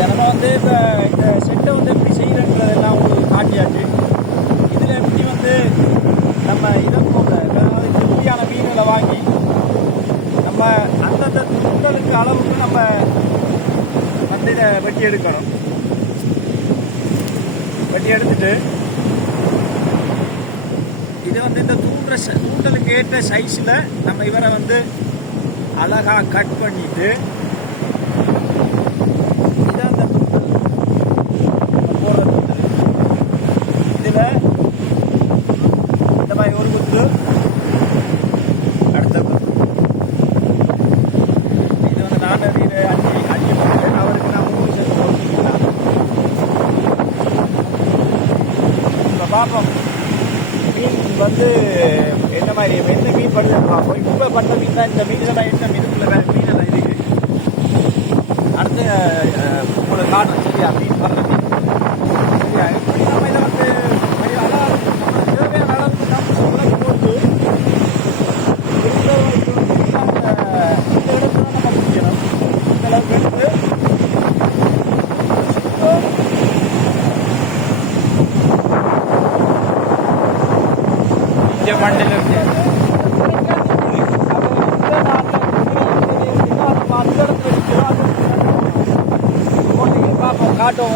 நம்ம வந்து இப்போ இந்த செட்டை வந்து எப்படி செய்யறன்றதெல்லாம் உங்களுக்கு காட்டியாச்சு. இதில் எப்படி வந்து நம்ம இதை போல அதாவது திருப்தியான மீன்களை வாங்கி நம்ம அந்தந்த துண்டலுக்கு அளவுக்கு நம்ம வந்து இதை வெட்டி எடுக்கணும். வெட்டி எடுத்துட்டு இது வந்து இந்த தூண்டலுக்கு ஏற்ற சைஸில் நம்ம இவரை வந்து அழகாக கட் பண்ணிட்டு இதை அந்த போடுற தூண்டல் இதில் இந்த மாதிரி ஒரு குத்து அடுத்த குத்து இது வந்து நான் அஞ்சு போட்டு அவருக்கு நான் 3 சேர்த்து போட்டுக்கலாம். இப்போ பார்ப்போம் மீன் வந்து என்ன மாதிரி எந்த மீன் பண்ணுறது பார்ப்போம். இப்போ பண்ண மீன் தான் இந்த மீன்கள்லாம் என்ன மீனுக்குள்ள மீனெல்லாம் இருக்குது. அடுத்து உங்களுக்கு காணும் சரியா மீன் பண்ணுற மீன் சரியா. எப்படி நம்ம இதை வந்து தேவையான அளவுக்கு நம்ம உலகம் போட்டு இந்த இடத்துல நம்ம பிடிக்கணும். இந்த அளவுக்கு எடுத்து மண்டல காட்டும்